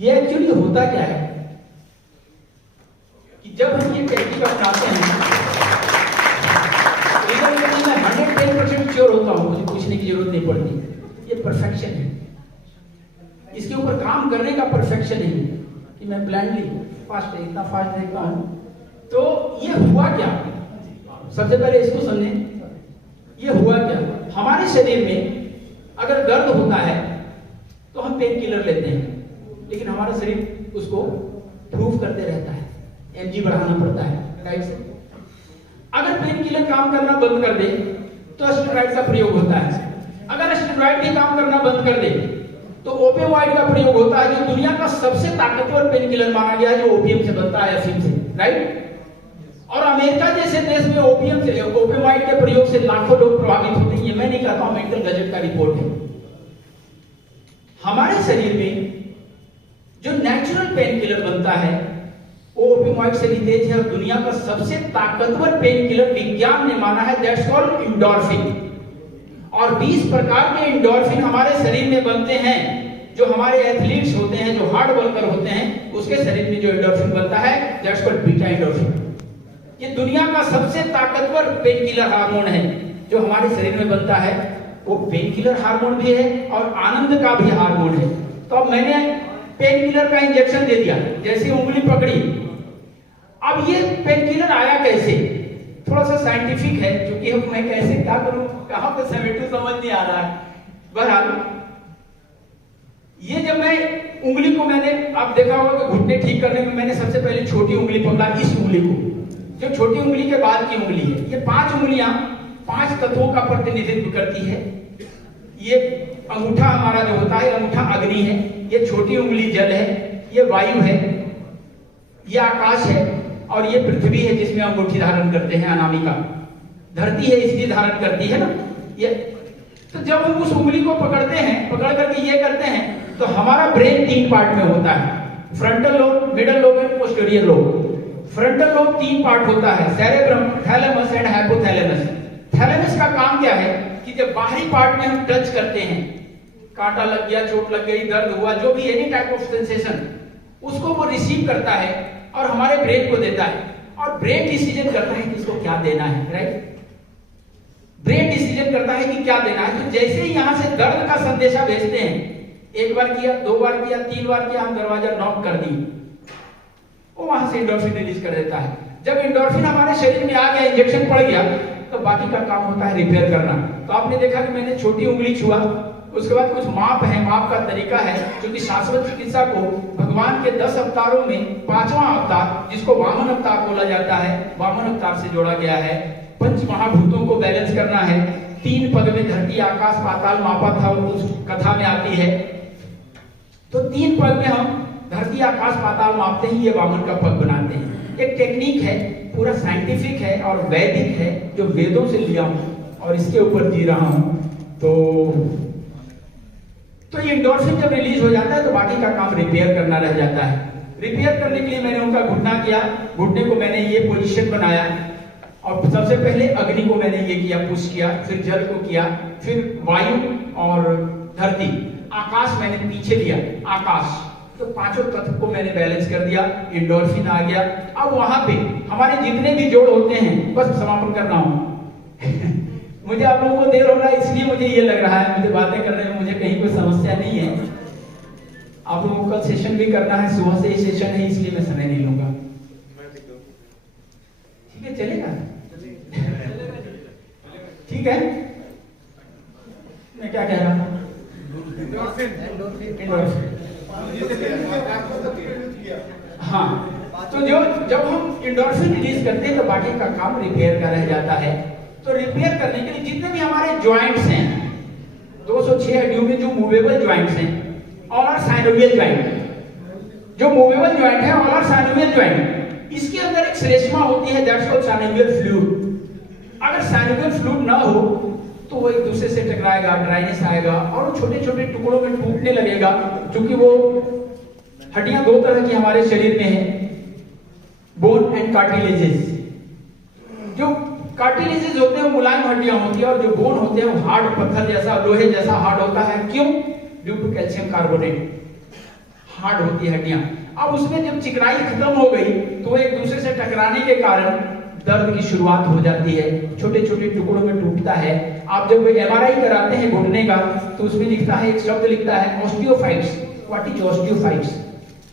ये एक्चुअली होता क्या है कि जब हम ये टेक्निक अपनाते हैं, मैं 110% श्योर होता हूँ, मुझे पूछने की जरूरत नहीं पड़ती, ये परफेक्शन है। इसके ऊपर काम करने का परफेक्शन है कि मैं ब्लाइंडली फास्ट है, इतना फास्ट देखता हूँ। तो ये हुआ क्या, सबसे पहले इसको समझें। ये हुआ क्या, हमारे शरीर में अगर दर्द होता है तो हम पेन किलर लेते हैं, लेकिन हमारा शरीर उसको प्रूफ करते रहता है, एमजी बढ़ाना पड़ता है, राइट से। अगर पेन किलर काम करना बंद कर दे तो स्टेरॉइड का प्रयोग होता है। अगर स्टेरॉइड भी काम करना बंद कर दे तो ओपियोइड का प्रयोग होता है, जो दुनिया का सबसे ताकतवर पेन किलर माना गया है, जो ओपियम से बनता है, अफीम से, राइट। और अमेरिका जैसे देश में ओपियम से, ओपियोइड के प्रयोग से लाखों लोग प्रभावित होते हैं। ये मैं नहीं कहता हूं, मेडिकल गजेट का रिपोर्ट है। हमारे शरीर में जो नेचुरल पेन किलर बनता है वो ओपियोइड से भी तेज है, और दुनिया का सबसे ताकतवर पेन किलर विज्ञान ने माना है, दैट्स कॉल्ड एंडोर्फिन। और 20 प्रकार के एंडोर्फिन हमारे शरीर में बनते हैं। जो हमारे एथलीट्स होते हैं, जो हार्ड वर्कर होते हैं, उसके शरीर में जो एंडोर्फिन बनता है, दैट्स कॉल्ड बीटा एंडोर्फिन। ये दुनिया का सबसे ताकतवर पेन किलर हार्मोन है जो हमारे शरीर में बनता है। वो पेन किलर हार्मोन भी है और आनंद का भी हार्मोन है। तो अब मैंने पेन किलर का इंजेक्शन दे दिया, जैसे उंगली पकड़ी। अब ये पेन किलर आया कैसे, थोड़ा सा साइंटिफिक है, क्योंकि अब मैं कैसे क्या करूं, कहां पे समेटूं, समझ नहीं आ रहा है। बहरहाल ये जब मैं उंगली को मैंने, आप देखा होगा कि घुटने ठीक करने में मैंने सबसे पहले छोटी उंगली पकड़ा, इस उंगली को, जो छोटी उंगली के बाद की उंगली है। ये 5 उंगलियां 5 तत्वों का प्रतिनिधित्व करती है। ये अंगूठा हमारा जो होता है, अंगूठा अग्नि है, ये छोटी उंगली जल है, ये वायु है, ये आकाश है, और ये पृथ्वी है जिसमें अंगूठी धारण करते हैं, अनामिका। धरती है, इसलिए धारण करती है ना ये। तो जब हम उस उंगली को पकड़ते हैं, पकड़ करके ये करते हैं, तो हमारा ब्रेन 3 पार्ट में होता है, frontal lobe, middle lobe and posterior lobe. Frontal lobe 3 part होता है, cerebrum, thalamus and hypothalamus. Thalamus का काम क्या है कि जब बाहरी पार्ट में हम टच करते हैं, कांटा लग गया, चोट लग गई, दर्द हुआ, जो भी एनी टाइप ऑफ सेंसेशन, उसको वो रिसीव करता है और हमारे ब्रेन को देता है। और ब्रेन डिसीजन करता है कि इसको क्या देना है, राइट। ब्रेन डिसीजन करता है कि क्या देना है। तो जैसे ही यहां से दर्द का संदेशा भेजते हैं, 1 बार किया, 2 बार किया, 3 बार किया, हम दरवाजा नॉक कर दी, वो वहां से एंडोर्फिन रिलीज कर देता है। जब एंडोर्फिन हमारे शरीर में आ गया, इंजेक्शन पड़ गया, तो बाकी का काम होता है रिपेयर करना। तो आपने देखा कि मैंने छोटी उंगली छुआ, उसके बाद कुछ माप है, माप का तरीका है, क्योंकि शाश्वत चिकित्सा को भगवान के 10 अवतारों में 5वां अवतार, जिसको वामन अवतार बोला जाता है, वामन अवतार से जोड़ा गया है। 5 महाभूतों को बैलेंस करना है। 3 पग में धरती आकाश पाताल मापा था, उस कथा में आती है। तो 3 पग में हम धरती आकाश पाताल मापते ही ये वामन का पग बनाते हैं। एक टेक्निक है, पूरा साइंटिफिक है और वैदिक है, जो वेदों से लिया हूं और इसके ऊपर जी रहा हूं। तो ये एंडोर्फिन जब रिलीज हो जाता है तो बाकी का काम रिपेयर करना रह जाता है। रिपेयर करने के लिए मैंने उनका घुटना किया, घुटने को मैंने ये पोजीशन बनाया, और सबसे पहले अग्नि को मैंने ये किया, पुश किया, फिर जल को किया, फिर वायु और धरती, आकाश मैंने पीछे लिया, आकाश। तो 5 तत्व को मैंने बैलेंस कर दिया, एंडोर्फिन आ गया। अब वहां पे हमारे जितने भी जोड़ होते हैं, बस समापन कर रहा हूं मुझे आप लोगों को देर हो रहा है, इसलिए मुझे ये लग रहा है, मुझे बातें करने में मुझे कहीं कोई समस्या नहीं है। आप लोगों को कल सेशन भी करना है, सुबह से ही सेशन है, इसलिए मैं समय नहीं लूंगा। ठीक है, चलेगा? ठीक है, मैं क्या कह रहा था? हाँ, तो जब हम एंडोर्फिन रिलीज करते हैं तो बाकी का काम रिपेयर का रह जाता है। तो रिपेयर करने के लिए जितने भी हमारे ज्वाइंट्स हैं, 206 हड्डियों में जो मूवेबल ज्वाइंट्स हैं, ऑल आर साइनोवियल ज्वाइंट, जो मूवेबल ज्वाइंट है ऑल आर साइनोवियल ज्वाइंट, इसके अंदर एक श्लेष्मा होती है, दैट्स कॉल्ड साइनोवियल फ्लूइड। अगर साइनोवियल फ्लूइड ना हो तो वो एक दूसरे से टकराएगा, ड्राइनेस आएगा और वो छोटे छोटे टुकड़ों में टूटने लगेगा। क्योंकि वो हड्डियां 2 तरह की हमारे शरीर में है, बोन एंड कार्टिलेजेस। जो कार्टिलेजेस होते हैं वो मुलायम हड्डियां होती है, और जो बोन होते हैं वो हार्ड, पत्थर जैसा, लोहे जैसा हार्ड होता है। क्यों? Due to calcium carbonate. Hard होती है हड्डियां। अब उसमें जब चिकनाई खत्म हो गई तो एक दूसरे से टकराने के कारण दर्द की शुरुआत हो जाती है, छोटे छोटे टुकड़ों में टूटता है। आप जब MRI कराते हैं घुटने का तो उसमें लिखता है, एक शब्द लिखता है osteophytes. What is osteophytes?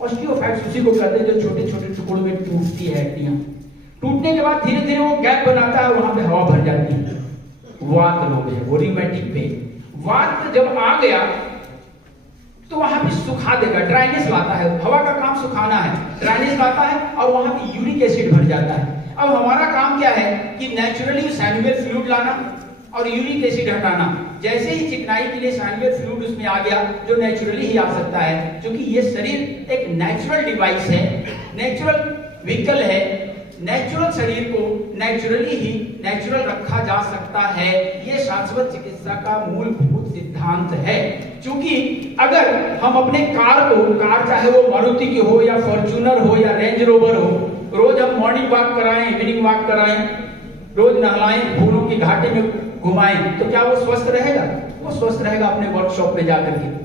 Osteophytes उसी को कहते हैं जो छोटे छोटे टुकड़ों में टूटती है हड्डियां। टूटने के बाद धीरे धीरे वो गैप बनाता है, वहां पे हवा भर जाती है। वात रोग है वो, रिमेटिक पेन। वात जब आ गया तो वहां पे सुखा देगा, ड्राइनेस लाता है। हवा का काम सुखाना है, ड्राइनेस लाता है और वहां पे यूरिक एसिड भर जाता है। अब हमारा काम क्या है कि नेचुरली सैनुअल फ्लूइड लाना और यूरिक एसिड हटाना। जैसे ही चिकनाई के लिए सैनुअल फ्लूइड उसमें आ गया, जो नेचुरली ही आ सकता है, क्योंकि ये शरीर एक नेचुरल डिवाइस है, नेचुरल व्हीकल है। नेचुरल शरीर को नेचुरली ही नेचुरल रखा जा सकता है। ये शाश्वत चिकित्सा का मूलभूत सिद्धांत है। क्योंकि अगर हम अपने कार चाहे वो मारुति की हो या फॉर्च्यूनर हो या रेंज रोवर हो, रोज हम मॉर्निंग वॉक कराएं, इवनिंग वॉक कराएं, रोज नहलाएं, फूलों की घाटी में घुमाएं, तो क्या वो स्वस्थ रहेगा? वो स्वस्थ रहेगा अपने वर्कशॉप में जाकर के।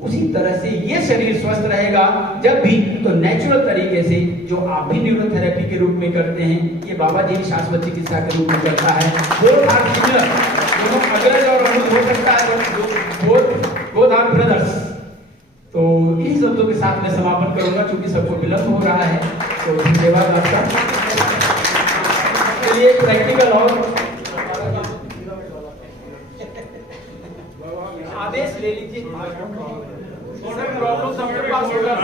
उसी तरह से ये शरीर स्वस्थ रहेगा जब भी तो नेचुरल तरीके से, जो आप भी न्यूरोथेरेपी के रूप में करते हैं, ये बाबा जी शाश्वत चिकित्सा के रूप में करता है। दोनों अग्रज और अनुज हो सकता है, बोथ आर ब्रदर्स। तो इन शब्दों के साथ मैं समापन करूंगा क्योंकि सबको विलंब हो रहा है। तो धन्यवाद आपका। चलिए प्रैक्टिकल और आदेश ले लीजिए। प्रॉब्लम सबके पास होगा।